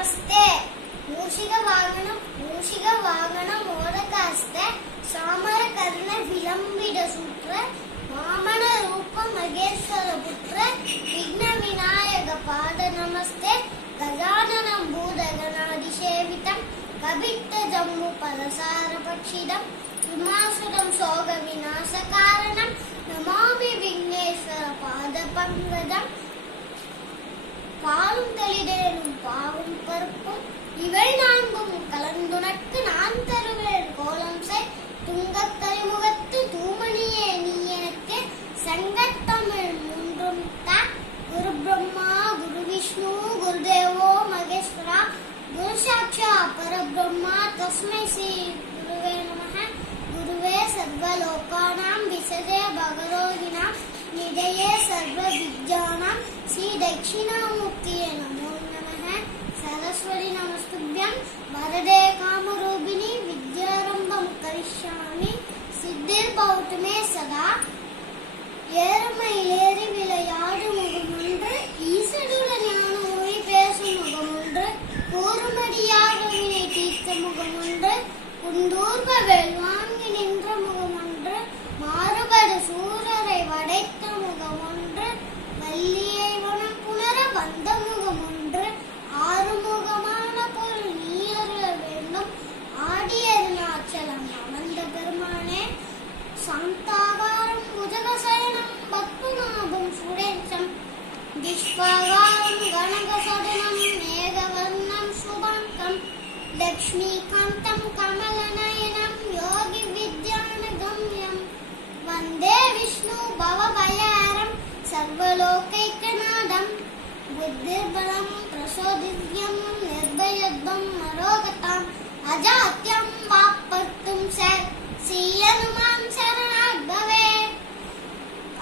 नमस्ते मूषिक वाहन मोदकास्ते सामर कर्ण विलंबित सूत्र वामन रूप महेश्वर पुत्र विघ्न विनायक पाद नमस्ते गजाननं भूतगणाधिसेवितं कवित्त जम्मू पदसार पक्षिदं विमासुरं शोक विनाश कारणं नमामि विघ्नेश्वर पाद पंकजं பாலும் தெளிதேனும் பாவும் பருப்பும் இவை நான்கும் கலந்துனக்கு நான் தருவேன் கோலம் செய் துங்கக் கரிமுகத்து தூமணியே நீ எனக்கு சங்கத்தமிழ் மூன்றும் தான் குரு பிரம்மா குரு விஷ்ணு குருதேவோ மகேஸ்வரா குரு சாட்சா பரபிரம்மா தஸ்மை ஸ்ரீ குருவே நமः குருவே சர்வலோகானாம் விசதே பகரோகிணாம் निधये सर्वविद्यानां श्री दक्षिणामूर्तये नमो नमः सरस्वती नमस्तुभ्यं वरदे कामरूपिणी विद्यारम्भं करिष्यामि सिद्धिर्भवतु मे सदा ஏறுமையிலேறி விளையாடும் முகமொன்று ஈசனுடன் ஞான மொழி பேசும் முகமொன்று கூறுமடியாக வினை தீர்த்த முகமொன்று குண்டூர்ப வெல்வாங்கி நின்ற முகமொன்று மாறுபடு சூரரை வடைத்த முகம் ஒன்று வள்ளியை வனம் புணர வந்த முகம் ஒன்று ஆறுமுகமான பொருள் நீ அருள வேண்டும் ஆடியருணாச்சலம் அமர்ந்த பெருமானே சாந்தாகாரம் புஜகசயனம் பத்மநாபம் சுரேஷம் விஸ்வகாரம் கனகசதனம் மேகவர்ணம் சுபாங்கம் லக்ஷ்மீகாந்தம் கமலநயனம் யோகி வித்யானகம்யம் वंदे विष्णु भवभयहरं सर्वलोकैकनाथं बुद्धिर्बलं प्रचोदितं निर्भयत्वं मरोगताम् अजात्यं वाक्पटुं श्रीहनुमान् शरणात् भवेत्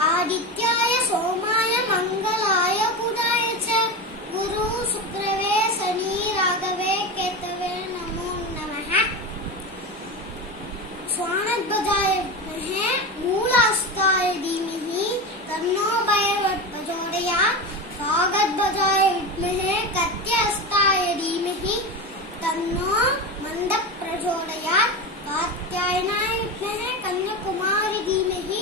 आदित्याय सोमाय मंगलाय बुधाय च गुरु शुक्रवे शनि राघवे केतवे नमो नमः स्वानध्वजाय मूलास्ताय धीमहि तन्नो भैरवः प्रचोदयात् कागध्वजाय विद्महे कत्यहस्ताय धीमहि तन्नो मन्दः प्रचोदयात् कात्यायनाय विद्महे कन्याकुमारी धीमहि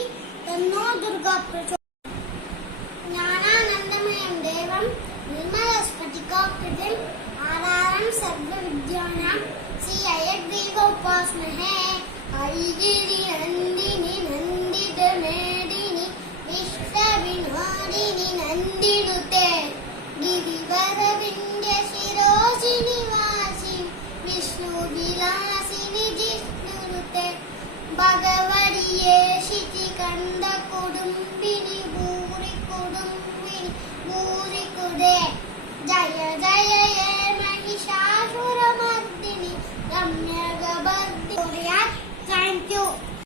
तन्नो दुर्गा प्रचोदयात् ज्ञानानन्दमयं देवं निर्मलस्फटिकाकृतिम् आधारं सर्वविद्यानां श्री हयग्रीवोपास्महे हरिगिरि नन्दिनि नन्दित मेदिनि विश्वविनोदिनि नन्दिनुते गिरिवर विन्ध्य शिरोजिनि वासि विष्णु विलासिनि जिष्णुनुते भगवदिये शितिकन्द कुडुम्बिनि